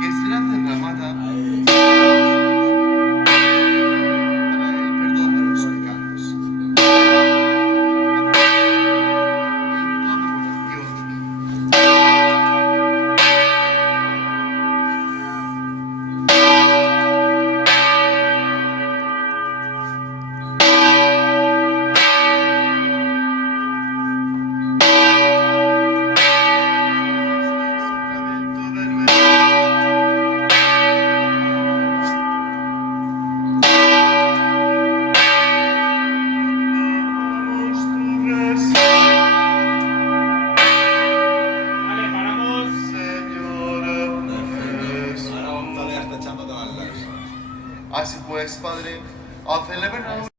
que será derramada para el perdón de los pecados. En conmemoración Vale, paramos. Así pues, Padre, al celebrar